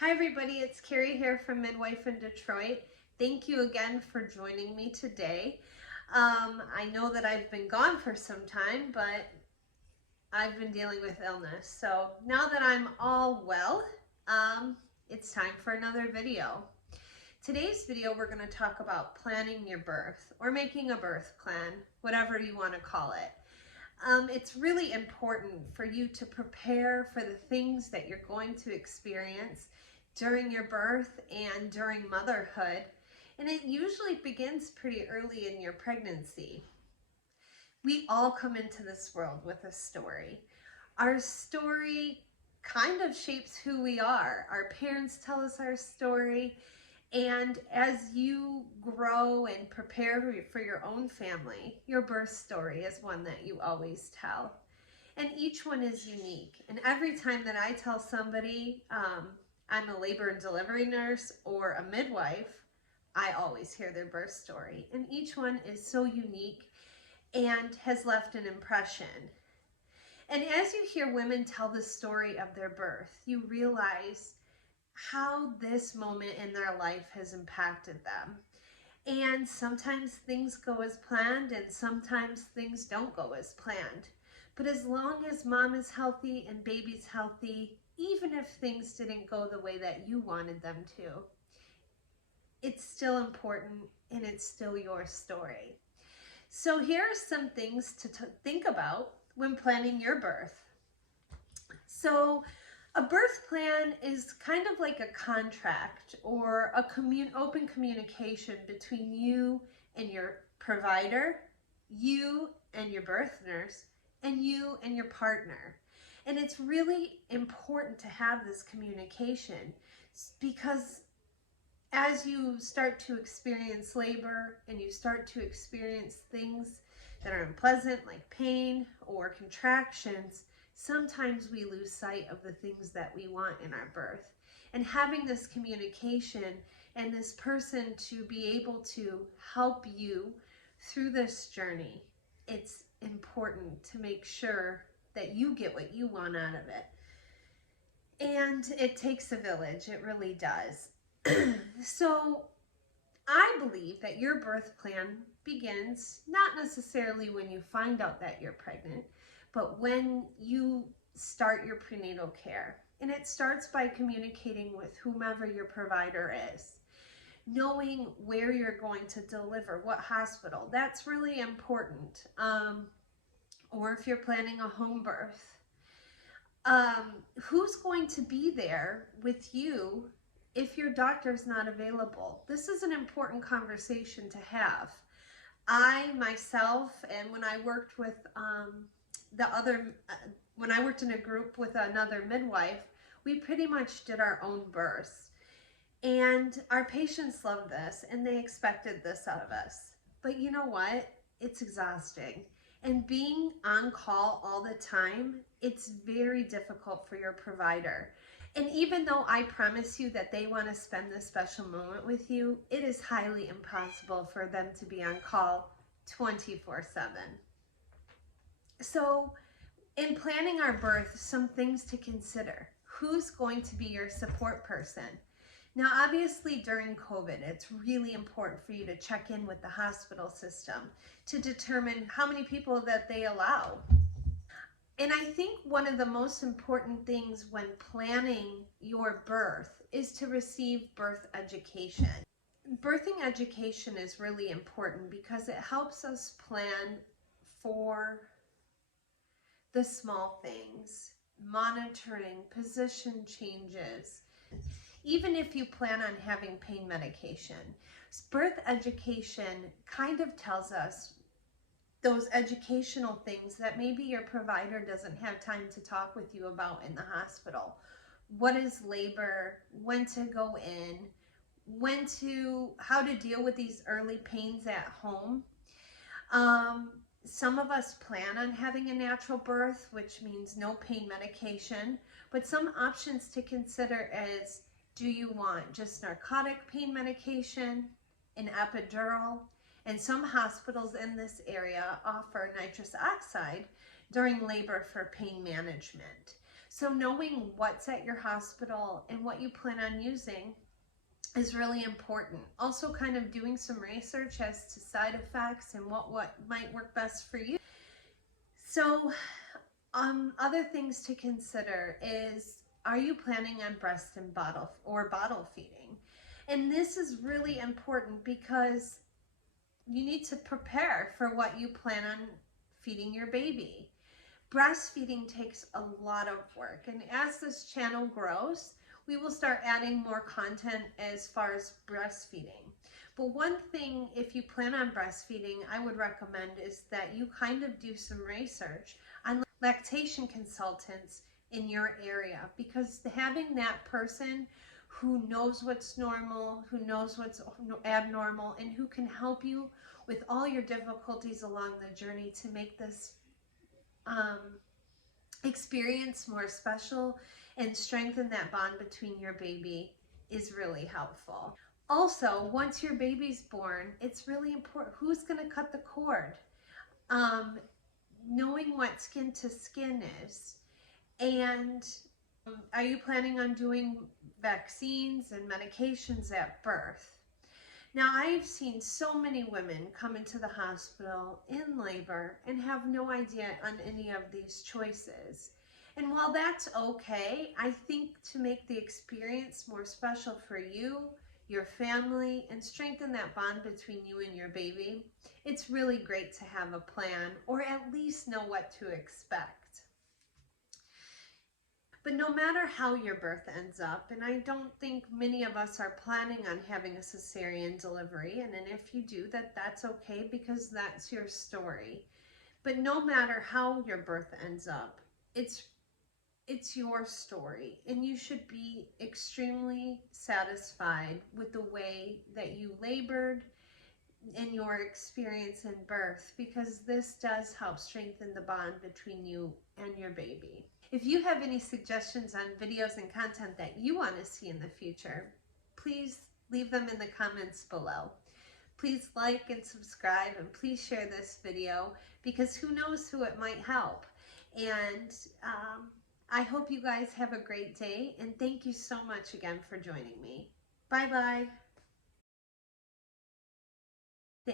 Hi everybody, it's Carrie here from Midwife in Detroit. Thank you again for joining me today. I know that I've been gone for some time, but I've been dealing with illness. So now that I'm all well, it's time for another video. Today's video, we're going to talk about planning your birth or making a birth plan, whatever you want to call it. It's really important for you to prepare for the things that you're going to experience during your birth and during motherhood. And it usually begins pretty early in your pregnancy. We all come into this world with a story. Our story kind of shapes who we are. Our parents tell us our story. And as you grow and prepare for your own family, your birth story is one that you always tell. And each one is unique. And every time that I tell somebody I'm a labor and delivery nurse or a midwife, I always hear their birth story. And each one is so unique and has left an impression. And as you hear women tell the story of their birth, you realize how this moment in their life has impacted them. And sometimes things go as planned and sometimes things don't go as planned. But as long as mom is healthy and baby's healthy, even if things didn't go the way that you wanted them to, it's still important and it's still your story. So here are some things to think about when planning your birth. So a birth plan is kind of like a contract or a open communication between you and your provider, you and your birth nurse, and you and your partner. And it's really important to have this communication because as you start to experience labor and you start to experience things that are unpleasant like pain or contractions, sometimes we lose sight of the things that we want in our birth. And having this communication and this person to be able to help you through this journey, it's important to make sure that you get what you want out of it. And it takes a village, it really does. So I believe that your birth plan begins not necessarily when you find out that you're pregnant, but when you start your prenatal care. And it starts by communicating with whomever your provider is. Knowing where you're going to deliver, what hospital, that's really important. Or if you're planning a home birth, who's going to be there with you if your doctor's not available? This is an important conversation to have. I myself, and when I worked with when I worked in a group with another midwife, we pretty much did our own births. And our patients loved this and they expected this out of us. But you know what? It's exhausting. And being on call all the time, it's very difficult for your provider. And even though I promise you that they want to spend this special moment with you, it is highly impossible for them to be on call 24/7. So in planning our birth, some things to consider. Who's going to be your support person? Now, obviously during COVID, it's really important for you to check in with the hospital system to determine how many people that they allow. And I think one of the most important things when planning your birth is to receive birth education. Birthing education is really important because it helps us plan for the small things, monitoring, position changes. Even if you plan on having pain medication, birth education kind of tells us those educational things that maybe your provider doesn't have time to talk with you about in the hospital. What is labor, when to go in, how to deal with these early pains at home. Some of us plan on having a natural birth, which means no pain medication, but some options to consider is, do you want just narcotic pain medication, an epidural? And some hospitals in this area offer nitrous oxide during labor for pain management. So knowing what's at your hospital and what you plan on using is really important. Also kind of doing some research as to side effects and what might work best for you. So other things to consider is, are you planning on breast and bottle feeding? And this is really important because you need to prepare for what you plan on feeding your baby. Breastfeeding takes a lot of work, and as this channel grows, we will start adding more content as far as breastfeeding. But one thing, if you plan on breastfeeding, I would recommend is that you kind of do some research on lactation consultants in your area, because having that person who knows what's normal, who knows what's abnormal, and who can help you with all your difficulties along the journey to make this experience more special and strengthen that bond between your baby is really helpful. Also, once your baby's born, it's really important who's going to cut the cord. Knowing what skin to skin is, and are you planning on doing vaccines and medications at birth? Now, I've seen so many women come into the hospital in labor and have no idea on any of these choices. And while that's okay, I think to make the experience more special for you, your family, and strengthen that bond between you and your baby, it's really great to have a plan, or at least know what to expect. But no matter how your birth ends up, and I don't think many of us are planning on having a cesarean delivery, and if you do, that's okay, because that's your story. But no matter how your birth ends up, it's your story, and you should be extremely satisfied with the way that you labored and your experience in birth, because this does help strengthen the bond between you and your baby. If you have any suggestions on videos and content that you want to see in the future, please leave them in the comments below. Please like and subscribe, and please share this video, because who knows who it might help. And I hope you guys have a great day, and thank you so much again for joining me. Bye-bye.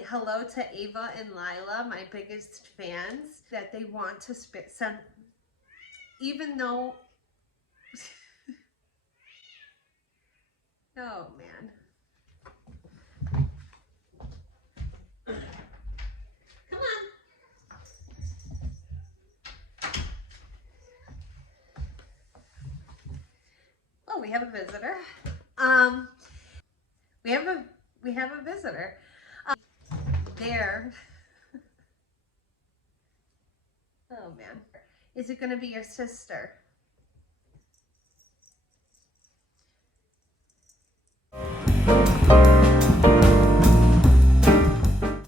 Hello to Ava and Lila, my biggest fans, that they want to send, even though, oh man. Come on. Oh, we have a visitor. We have a visitor. There. Oh man. Is it going to be your sister?